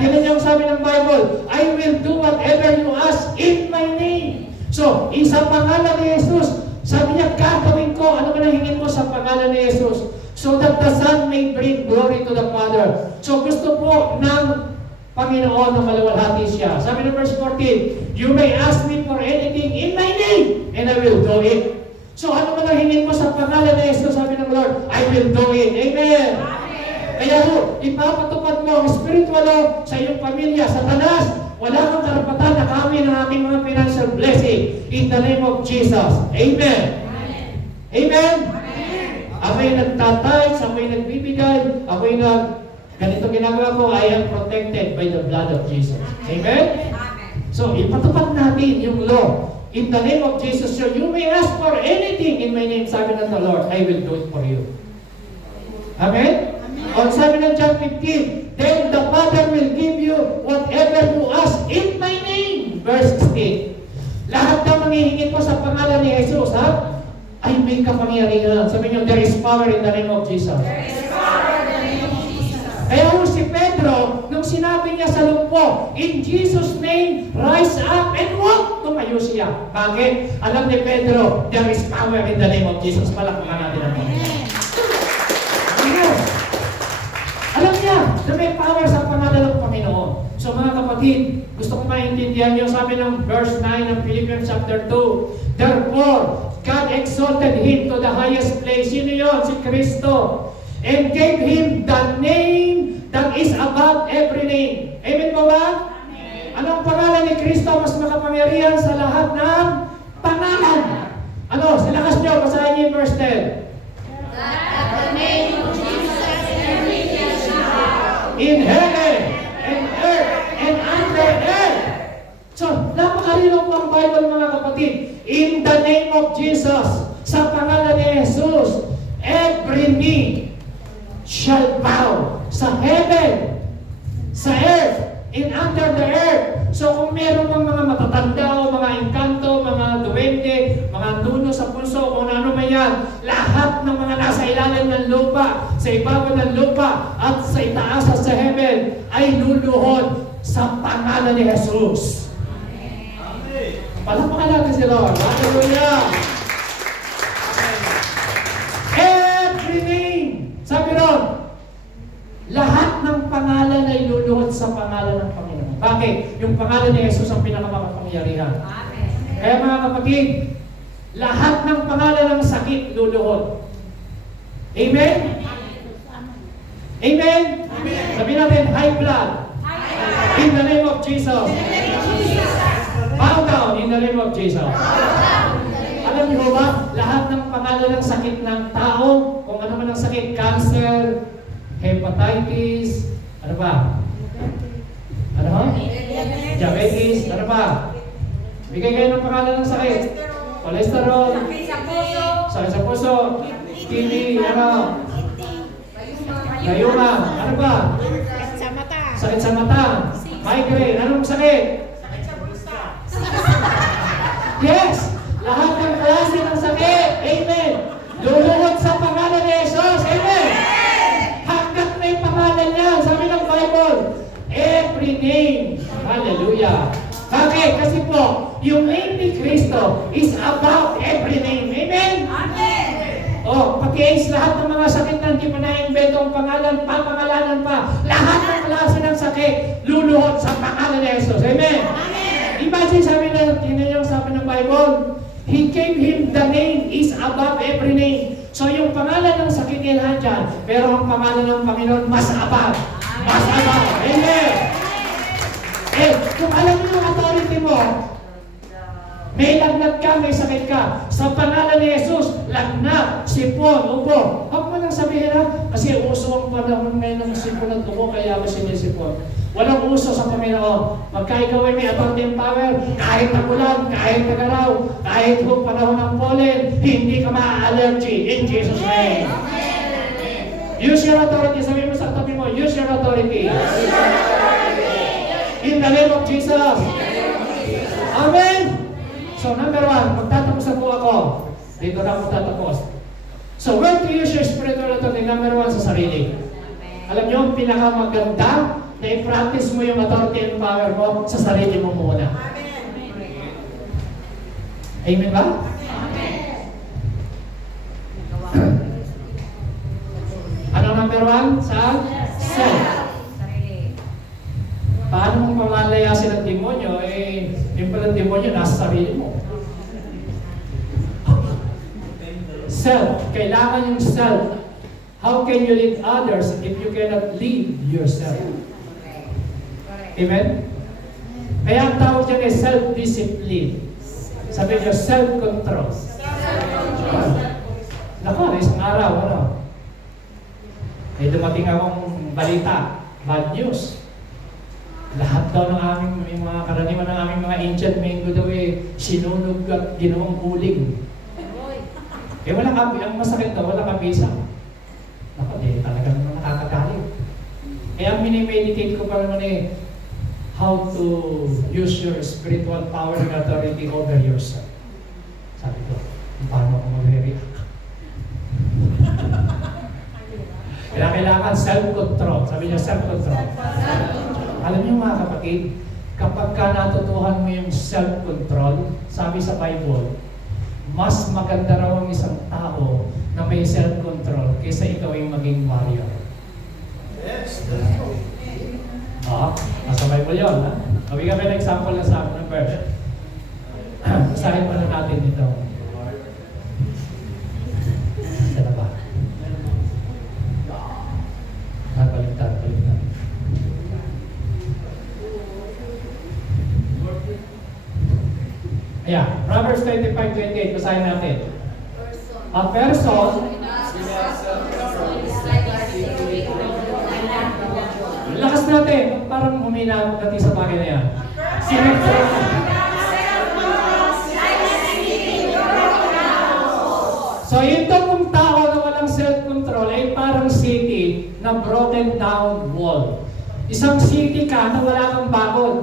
Tingnan niyo ang sabi ng Bible, I will do whatever you ask in my name. So, isa pangalan ni Jesus, sabi niya, gagawin ko, ano man ang hingin mo sa pangalan ni Jesus, so that the Son may bring glory to the Father. So, gusto po ng Panginoon na maluwalhati siya. Sabi ng verse 14, you may ask me for anything in my name, and I will do it. So, ano man ang hingin mo sa pangalan ni Jesus, sabi ng Lord, I will do it. Amen? Kaya ho, ipapatupad mo ang spiritual law sa iyong pamilya. Satanas, wala kang karapatan na kami ng aking mga financial blessing in the name of Jesus. Amen? Amen? Ako'y nagtatay, ako'y nagbibigay, ako'y ganito ginagawa ko, I am protected by the blood of Jesus. Amen? So, ipatupad natin yung law in the name of Jesus. So, you may ask for anything in my name, sabi ng the Lord, I will do it for you. Amen? O sabi ng John 15, then the Father will give you whatever you ask in my name. Verse 16. Lahat ng manghihingin mo sa pangalan ni Jesus, ha? Ay may kapangyarihan. Sabi niyo, there is power in the name of Jesus. There is power in the name of Jesus. Kaya si Pedro, nung sinabi niya sa lumpo, in Jesus' name, rise up and walk. Tumayo siya. Bakit? Alam ni Pedro, there is power in the name of Jesus. Palakpakan natin ang Panginoon. Yes. Alam niya na may power sa pangalan ng Panginoon. So mga kapatid, gusto ko maintindihan niyo, sabi ng verse 9 ng Philippians chapter 2, therefore, God exalted Him to the highest place. Sino yun? Si Kristo. And gave Him the name that is above every name. Amen po ba? Amen. Anong pangalan ni Kristo mas makapangyarihan sa lahat ng pangalan? Ano? Silakas niyo, basahin niyo yung verse 10. At the name of Jesus, every knee shall bow. In heaven, and earth, and under earth. So, napakarino po ang Bible, mga kapatid. In the name of Jesus, sa pangalan ni Jesus, every knee shall bow sa heaven, sa earth, and under the earth. So kung meron pang mga matatanda o mga engkanto, mga duwende, mga nuno sa puso, kung ano man yan, lahat ng mga nasa ilalim ng lupa, sa ibabaw ng lupa, at sa itaas at sa heaven, ay luluhod sa pangalan ni Jesus. Amen. Palakpakan natin si Lord. Hallelujah! Every name, sabi ron, lahat ng pangalan ay luluhod sa pangalan ng Panginoon. Bakit? Yung pangalan ni Jesus ang pinakamakapangyarihan. Kaya mga kapatid, lahat ng pangalan ng sakit luluhod. Amen? Amen? Sabi natin, high blood. In the name of Jesus. Bow down in the name of Jesus. Alam niyo ba, lahat ng pangalan ng sakit ng tao, kung ano man ang sakit, cancer, hepatitis, ano ba? Ano ba? Diabetes, ano ba? Bigay kayo ng pangalan ng sakit. Cholesterol, sakit sa puso, TB, ano? Gayuma, ano ba? Sakit sa mata, migraine, anong sakit? Yes! Lahat ng klase ng sakit, amen! Luluhod sa pangalan ni Jesus, amen! Hanggat may pangalan niya, sabi ng Bible, every name, hallelujah! Bakit? Kasi po, yung name ni Kristo is above every name, amen? Amen! Oh, pati AIDS, lahat ng mga sakit na hindi pa na-invento ang pangalan, papangalanan pa, lahat ng klase ng sakit, luluhod sa pangalan ni Jesus, amen? Amen! Imagine, sabi na, tingnan yung sabi ng Bible, He gave him the name is above every name. So yung pangalan ng sakit niya lahat dyan, pero ang pangalan ng Panginoon mas above. Mas above. Amen. Eh, kung alam mo yung authority mo, may lagnat ka, may sakit ka. Sa pangalan ni Jesus, lagnat, sipon, ubo. Huwag mo nang sabihin na, kasi uso ang panahon ngayon ng sipon at ubo, kaya ako sinisipon. Walang uso sa Panginoon. Magka ikaw ay may authority and power, kahit tagulan, kahit tagaraw, kahit kung panahon ng pollen, hindi ka ma-allergy in Jesus' name. Use your authority. Sabihin mo sa tabi mo, use your authority. In the name of Jesus. Amen. So number one, magtatapos na po ako. Dito na ako magtatapos. So when to use your spiritual authority, number one, sa sarili. Alam niyo, ang pinakamaganda na i-practice mo yung authority and power mo sa sarili mo muna. Amen ba? Ano number one? Sa self. Paano mong pamalayasin ang demonyo? Eh, yung palang demonyo nasa sarili mo. Self. Kailangan yung self. How can you lead others if you cannot lead yourself? Amen? Kaya ang tawag dyan ay self-discipline. Sabi niyo, self-control. Naku, isang araw, ano? May dumating akong balita, bad news. Lahat daw ng aming mga karaniwan ng aming mga ancient mango daw eh, sinunog at ginawang uling. Eh walang ang masakit daw, walang kabisa. Naku, talagang nakakagalit. Kaya ang minimeditate ko pa naman eh, how to use your spiritual power and authority over yourself. Sabi ko, paano ako mag-react? Kaya kailangan self-control. Sabi niya, self-control. Alam niyo mga kapatid, kapag ka natutuhan mo yung self-control, sabi sa Bible, mas maganda raw ang isang tao na may self-control kaysa ikaw yung maging warrior. Yes. Nasa Bible yun, ha? Mabigyan kayo ng example na sa akin ng verse. Basahin pa na natin ito. Sana ba? Baliktad. Ayan, Proverbs 25:28, basahin natin. A person lakas natin, parang humina natin sa bagay na yan. So yung tong tao na walang self-control ay parang city na broken down wall. Isang city ka na wala kang bakod.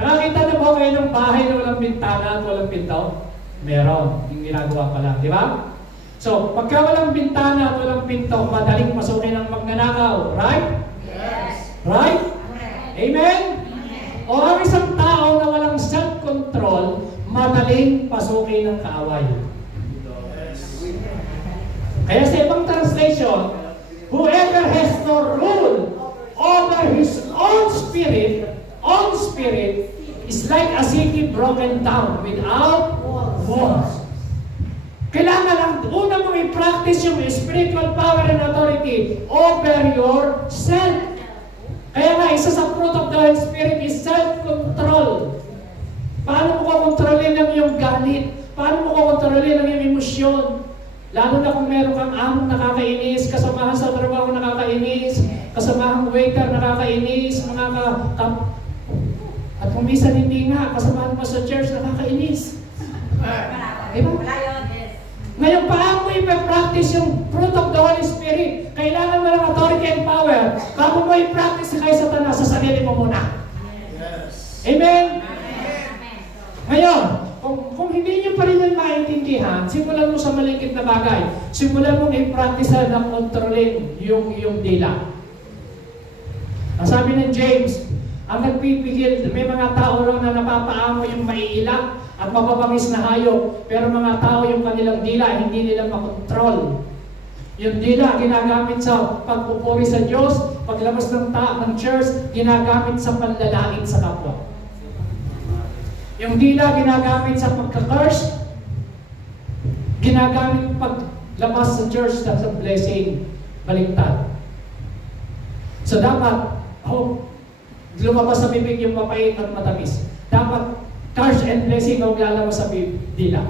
Nakakita na po kayo ng bahay na walang bintana at walang pinto? Meron. Yung ginagawa pa lang. Di ba? So, pagka walang bintana at walang pinto, madaling pasukin ang magnanakaw. Right? Yes. Right? Amen? O ang isang tao na walang self-control, madaling pasukin ng kaaway. Kaya sa ibang translation, whoever has no rule over his own spirit is like a city broken down without walls. Kailangan ang una mong i-practice yung spiritual power and authority over yourself. Kaya nga, isa sa fruit of the Holy Spirit is self-control. Paano mo kontrolin ang iyong galit? Paano mo kontrolin ang iyong emosyon? Lalo na kung meron kang among nakakainis, kasamahan sa trabaho nakakainis, kasamahan waiter nakakainis, at kung minsan hindi nga, kasamahan pa sa church nakakainis. Diba? Ngayon, paano mo ipapractice yung fruit of the Holy Spirit? Kailangan mo ng authority and power. Bago mo i-practice kay Satanas, sa sarili mo muna. Yes. Amen? Ngayon, kung hindi nyo pa rin yan maintindihan, simulan mo sa maligid na bagay. Simulan mo i-practice na kontrolin yung iyong dila. Ang sabi ng James, ang nagpipigil, may mga tao raw na napapaamo yung maiilang at mapapangis na hayop, pero mga tao yung kanilang dila, hindi nila makontrol. Yung dila, ginagamit sa pagpupuri sa Diyos, paglabas ng church, ginagamit sa panlalait sa kapwa. Yung dila, ginagamit sa pagka-curse, ginagamit paglabas sa church sa blessing, baliktad. So dapat, lumabas sa bibig yung mapait at matamis. Dapat curse and blessing ang lalabas sa dila.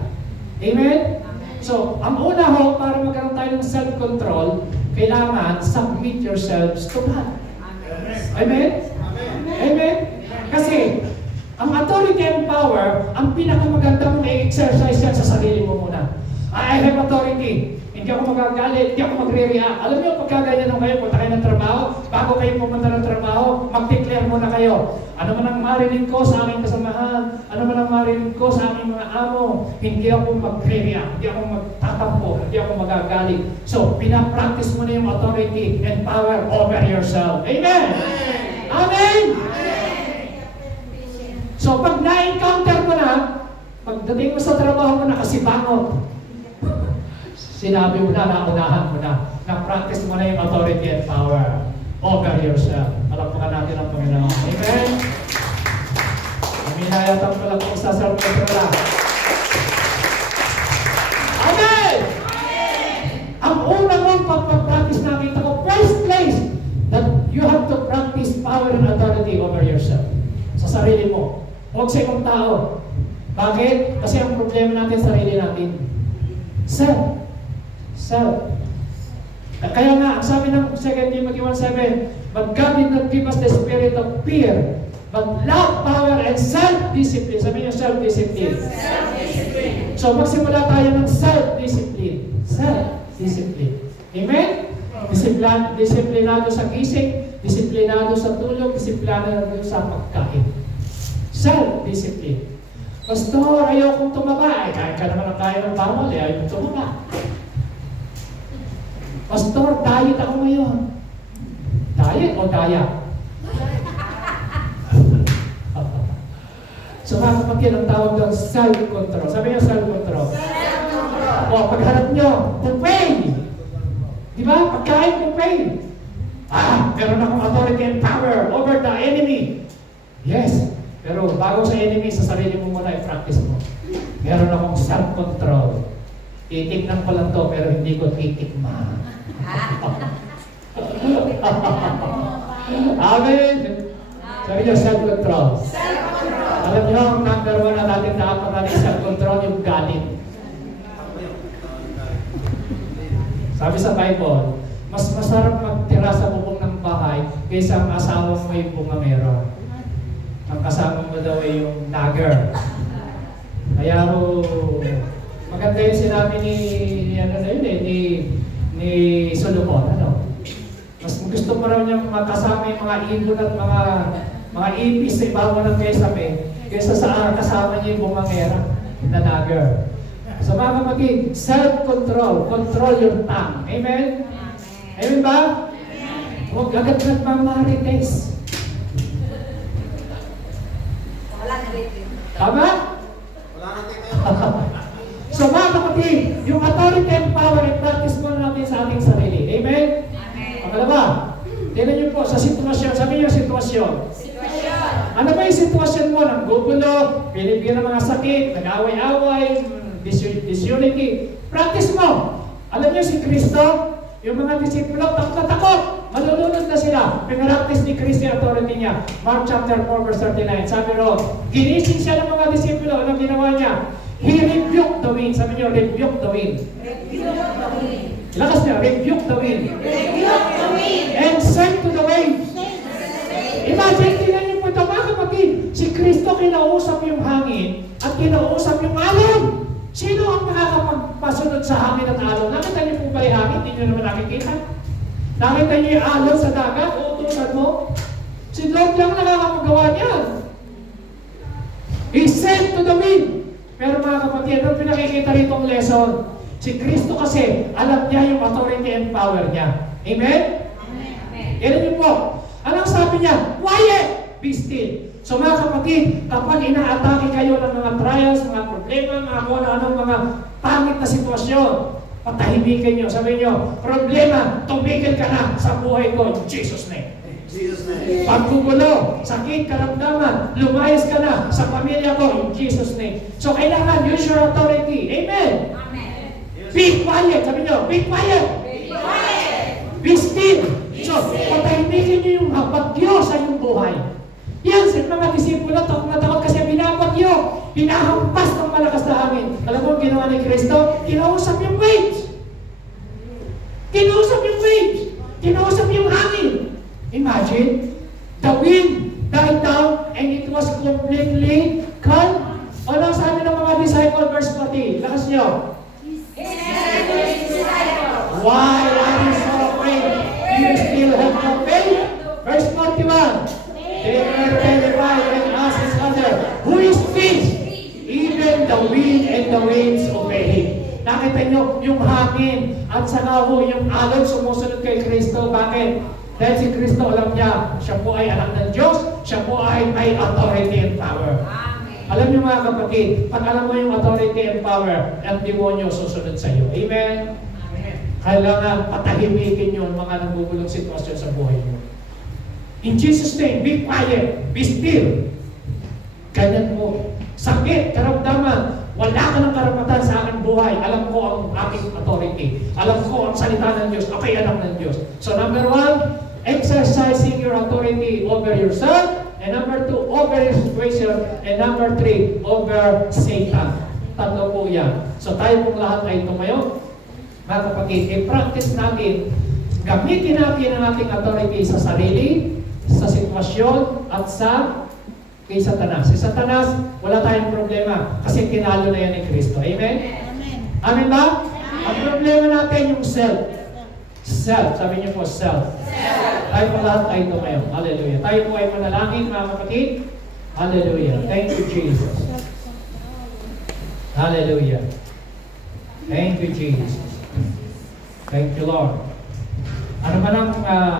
Amen? So, ang una para magkaroon tayo ng self-control, kailangan submit yourselves to God. Amen? Amen? Kasi, ang authority and power, ang pinakamaganda mong i-exercise yan sa sarili mo muna. I have authority. Hindi ako magagalit, hindi ako magre-react. Alam niyo, pagkaganyan nung kayo, punta kayo ng trabaho, bago kayo pumunta ng trabaho, mag-declare muna kayo. Ano man ang marinig ko sa aking kasamahan, ano man ang marinig ko sa aking mga amo, hindi ako mag-react, hindi ako magtatampo, hindi ako magagalit. So, pinapractice mo na yung authority and power over yourself. Amen! Amen! So, pag na-encounter mo na, pagdating mo sa trabaho mo na kasi bangot, sinabi mo na, naunahan mo na, na-practice mo na yung authority and power over yourself. Palakpakan natin ang Panginoon. Amen? Aminayatan ko lang kung sasalpon ko lang. Amen! Ang unang mong pagpapractice nakita ko, first place, that you have to practice power and authority over yourself. Sa sarili mo. Huwag sa ibang tao. Bakit? Kasi ang problema natin, sarili natin. Self. Kaya nga, sabi ng 2 Timothy 1:7, but God did not give us the spirit of fear, but love, power, and self-discipline. Sabi niyo, self-discipline. Self-discipline. So, magsimula tayo ng self-discipline. Self-discipline. Amen? Disiplinado sa gising, disiplinado sa tulog, disiplinado sa pagkain. Self-discipline. Pastor, ayaw kong tumaba. Kain ka naman ang kaya ng bawal, ayaw kong tumaba. Pastor, diet ako ngayon. Diet o daya? So mga kapatid, ang tawag doon, self-control. Sabi niyo, self-control. Self-control. O, pagharap niyo, buffet. Di ba? Pagkain, buffet. Meron akong authority and power over the enemy. Yes. Pero bago sa enemy, sa sarili mo muna i-practice mo. Meron akong self-control. Titignan ko lang to, pero hindi ko titikman. Amen. Sabi niyo, self-control. Alam niyo, ang number one na natin dapat natin self-control, yung galit. Sabi sa Bible, mas masarap magtira sa bubong ng bahay kaysa ang asawa mo yung bungangero. Ang kasama mo daw ay yung nagger. Kaya maganda yung sinabi ni Solomon, mas gusto mo raw niyang makasama yung mga ibon at mga ipis sa ibabaw ng kesape kaysa sa kasama niya yung bumangera na nagger. So mga kapatid, self-control, control your tongue. Amen? Amen ba? Huwag agad nagmamarites. Tama? So mga kapatid, yung authority and power and practice mo natin sa ating sarili. Amen? Pangalawa, tingnan niyo po sa sitwasyon. Sabi niyo sitwasyon. Ano ba yung sitwasyon mo? Nanggugulo, pinibigyan ng mga sakit, nag-away-away, disunity. Practice mo. Alam niyo si Kristo, yung mga disipulo, takot na takot. Malulunod na sila. Pinaractice ni Kristo yung authority niya. Mark chapter 4 verse 39. Sabi roon, ginising siya ng mga disipulo. Ano ginawa niya? He rebuked the wind. Sabi niyo, rebuke the wind. Rebuke the wind. Lakas niya, rebuke the wind. Rebuke the wind. And said to the waves. Imagine, tingnan niyo po ito mga kapatid. Si Kristo kinausap yung hangin at kinausap yung alon. Sino ang makakapagpasunod sa hangin at alon? Nakita niyo po ba yung hangin? Hindi niyo naman nakikita. Nakita niyo yung alon sa dagat? Uutusan mo? Si Lord lang nakakapagawa niyan. He said to the wind. Pero mga kapatid, ano pinakikita rito ang lesson? Si Kristo kasi, alam niya yung authority and power niya. Amen? Amen. Yan niyo po. Anong sabi niya? Quiet! Be still. So mga kapatid, kapag inaatake kayo ng mga trials, mga problema, mga kung ano-anong mga pangit na sitwasyon, patahimikin niyo. Sabi niyo, problema, tumigil ka na sa buhay ko in Jesus' name. Jesus' name. Pagkugulo, sakit, karamdaman, lumayas ka na sa pamilya ko in Jesus' name. So kailangan use your authority. Amen. Amen. Be quiet. Sabi niyo, be quiet. Be quiet. Be still. So, patahimikin niyo yung bagyo sa iyong buhay. Yan, sa mga disipulo, takot na takot kasi binabagyo. Pinahampas ng malakas na hangin. Alam mo, ginawa ni Kristo, kinausap yung waves. Kinausap yung waves. Kinausap yung hangin. Imagine, the wind died down and it was completely calm. Ano sabi ng mga disciple, verse 40? Lakas niyo. Why are you so afraid? Do you still have no faith? Verse 41. They were terrified and asked each other, who is this? Even the wind and the winds obey him. Nakita niyo yung hangin at saka ho yung alon sumusunod kay Kristo. Bakit? Dahil si Kristo alam niya, siya po ay anak ng Diyos, siya po ay may authority and power. Amen. Alam niyo mga kapatid, pag alam mo yung authority and power, ang demonyo susunod sa iyo. Amen? Kailangan patahimikin nyo ang mga nagugulong sitwasyon sa buhay nyo. In Jesus' name, be quiet, be still. Ganyan mo. Sakit, karamdaman, wala ka ng karapatan sa aking buhay. Alam ko ang aking authority. Alam ko ang salita ng Diyos. Ako'y anak ng Diyos. So number 1, exercising your authority over yourself. And number 2, over your situation. And number 3, over Satan. Tatlo po yan. So tayo pong lahat ay tumayo. Mga kapatid, i-practice natin, gamitin natin ang ating authority sa sarili, sa sitwasyon, at kay Satanas. Si Satanas, wala tayong problema kasi tinalo na yan ni Kristo. Amen? Amen ba? Ang problema natin yung self. Self. Sabi niyo po, self. Tayo po lahat ay tumayo. Hallelujah. Tayo po ay manalangin, mga kapatid. Hallelujah. Thank you, Jesus. Hallelujah. Thank you, Jesus. Thank you, Lord. Ano man ang